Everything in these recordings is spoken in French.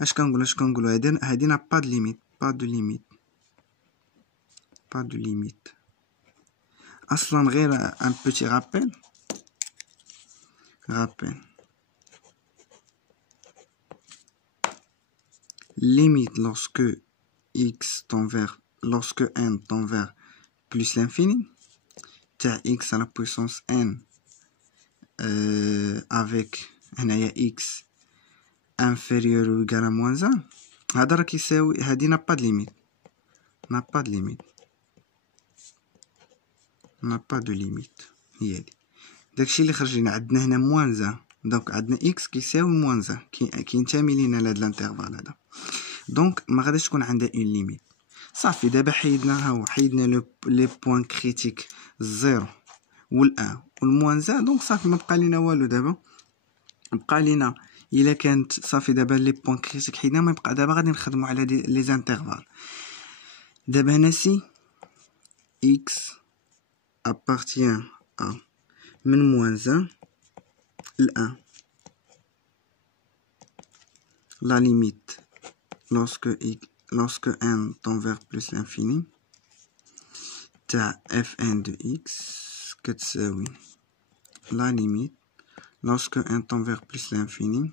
اش كنقولوا هادي n'a pas de limite pas de limite اصلا غير un petit rappel limite lorsque n tend vers plus l'infini تاع x à la puissance n avec هنايا x inférieur ou égal à moins 1 هذا راه كيساوي هادي n'a pas de limite هي هادي داكشي اللي خرج لينا. عندنا هنا موان 1 دونك عندنا x كيساوي موان 1 كينتمي لينا لهاد الانترفال هذا، دونك ما غاديش تكون عندها اون ليميت. صافي دابا حيدنا لي بوين كريتيك 0 وال1 والموان 1، دونك صافي ما بقى لينا والو. دابا بقى لينا الا كانت صافي دابا لي بوين كريتيك حيدنا، ما يبقى دابا غادي نخدموا على لي زانترفال. دابا هنا سي x appartient à من moins 1 ل 1 la limite lorsque n tend vers plus l'infini تاع fn de x كتساوي la limite lorsque n tend vers plus l'infini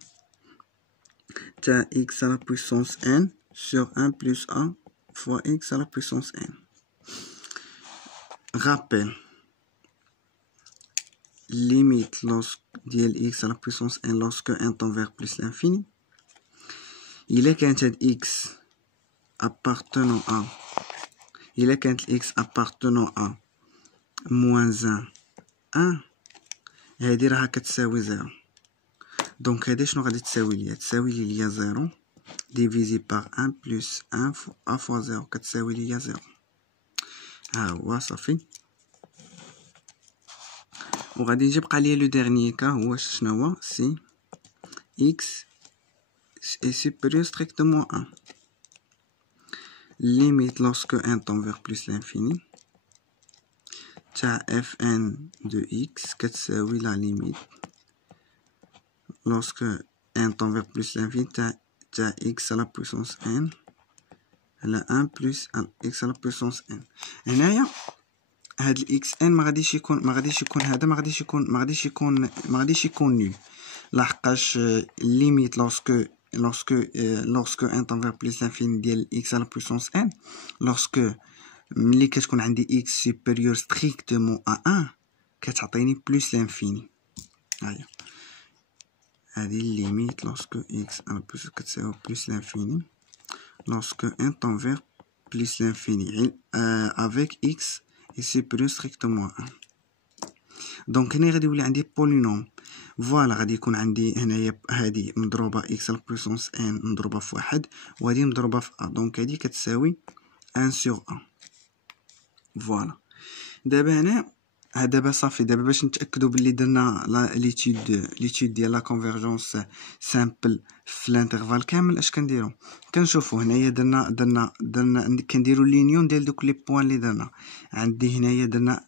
تاع x à la puissance n sur 1 plus 1 fois x à la puissance n. Rappel, limite ديال x à la puissance n lorsque n tend vers plus l'infini. إلا كانت هاد x appartenant à moins 1 هادي راها كتساوي 0، دونك هادي شنو غادي تساوي ليا؟ تساوي ليا 0 divisé par 1 plus 1 fois 0 كتساوي ليا 0. ها هو صافي. وغادي نجي بقى ليا لو ديرنيي كا هو شنو هو؟ سي x est supérieur strictement à 1 limite lorsque n tend vers plus l'infini تاع fn de x كتساوي la limite lorsque n tend vers plus l'infini تاع x à la puissance n على 1 plus x à la puissance n. هنايا هاد الاكس ان ما غاديش يكون نول، لحقاش ليميت lorsque n tend vers plus l'infini ديال x à la puissance n lorsque ملي كتكون عندي x supérieur strictement à 1 كتعطيني plus l'infini. هاهي هذه الليميت lorsque x à la puissance كتساوي plus l'infini lorsque n tend vers plus l'infini avec x est supérieur strictement à 1. دونك هنا غادي يولي عندي بولينوم. فوالا غادي يكون عندي هنايا هادي مضروبه x على بويسونس n مضروبه في 1 وهادي مضروبه في a، دونك هادي كتساوي 1 sur a. فوالا دابا هنا دابا صافي. دابا باش نتاكدوا باللي درنا ليتود ديال لا كونفيرجونس سامبل في الانترفال كامل، اش كنديروا؟ كنشوفوا هنايا درنا كنديروا لينيون ديال دوك لي بوين اللي درنا. عندي هنايا درنا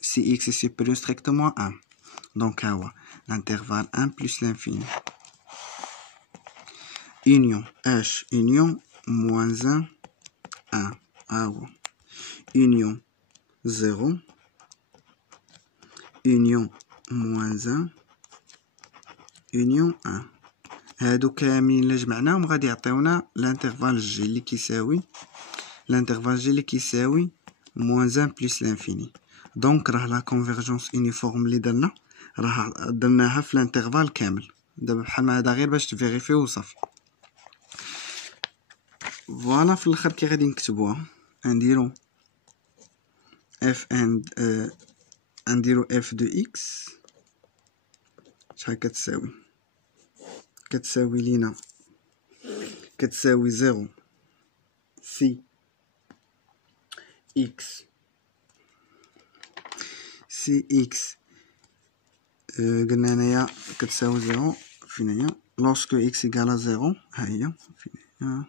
سي اكس سوبيريور ستريكتومون 1، دونك ها هو الانترفال 1 بلس لانفيني union h union moins 1 1 ها هو union 0 union moins 1 union 1. هادو كاملين الا جمعناهم غادي يعطيونا الانترفال جي اللي كيساوي moins 1 plus l'infini. دونك راه لا كونفيرجونس يونيفورم اللي درناها في الانترفال كامل. دابا بحال ما هذا غير باش تفيريفيو وصافي. فوالا في الاخر كي غادي نكتبوها نديرو f دو x شحال كتساوي لينا 0 سي x قلنا هنايا كتساوي 0 فين هي lorsque x égale 0 ها هي فين هي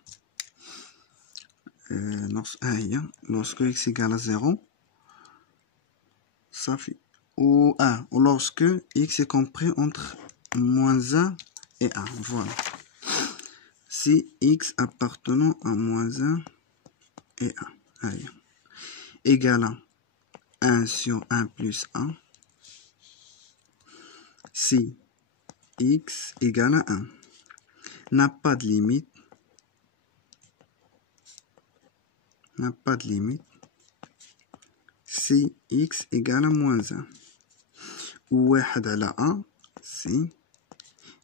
ها هي lorsque x égale 0 صافي ou 1 ou lorsque x est compris entre moins 1 et 1. Voilà. si x appartenant à moins 1 et 1 égale à 1 sur 1 plus 1 si x égale à 1 n'a pas de limite si x égale à moins 1 ou 1 على 1 si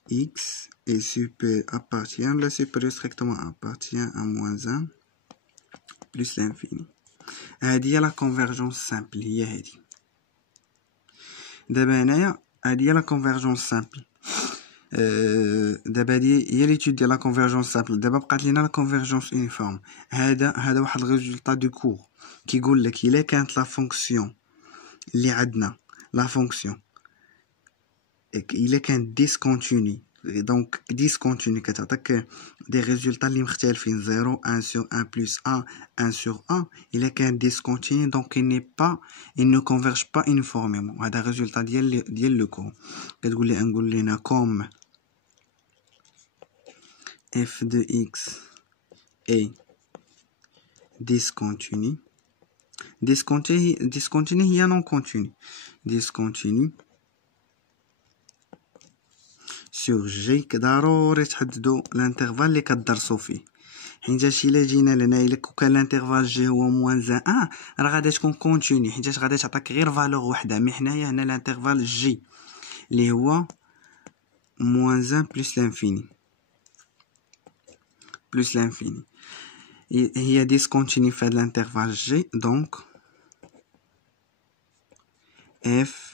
x est supérieur strictement appartient à moins 1 plus l'infini. هذه هي لا convergence simple هي هذه. دابا هنايا هذه هي لا convergence simple. دابا هي ليتود ديال لا convergence simple. دابا بقات لينا لا convergence uniforme. هذا واحد الريزولطا دو كور كيقول لك الا كانت لا فونكسيون اللي عندنا لا فونكسيون الا كانت ديسكونتيني دونك ديسكونتيني كتعطيك دي ريزولطا اللي مختلفين 0 1 sur 1 plus 1 1 sur 1 الا كان ديسكونتيني دونك il ne converge pas uniformément. هذا ريزولطا ديال لو كور. كتقول لي نقول لنا كوم f de x est discontinu. discontinu هي non continu. discontinu sur G ضروري تحددوا الانترفال اللي كتدرسوا فيه، حيت الا جينا لهنا الا كان الانترفال جي هو موان 1 راه غادي تكون كونتيني حيت غادي تعطيك غير فالور وحده. مي حنايا هنا الانترفال جي اللي هو موان 1 بلس لانفيني هي ديسكونتيني في هذا الانترفال جي. دونك f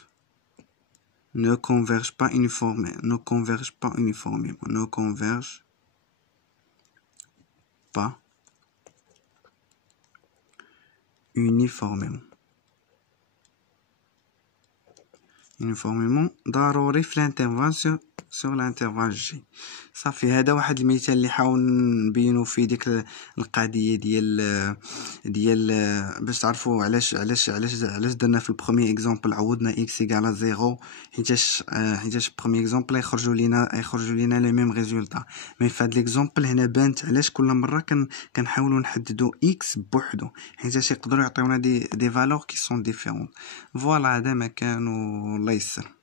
ne converge pas uniformément. Ne converge pas uniformément ضروري في الانترفال sur l'intervalle G. صافي هذا واحد المثال اللي حاول نبينو فيه ديك القضيه ديال باش تعرفوا علاش درنا في البروميير اكزامبل عوضنا x égale 0 حيتاش البروميير اكزامبل يخرجوا لينا لي ميم ريزولطا. مي في هذا الاكزامبل هنا بانت علاش كل مره كنحاولوا نحددوا x بوحدو حيتاش يقدروا يعطيونا دي فالور كي سون ديفيرون. فوالا هذا ما كان والله يسر.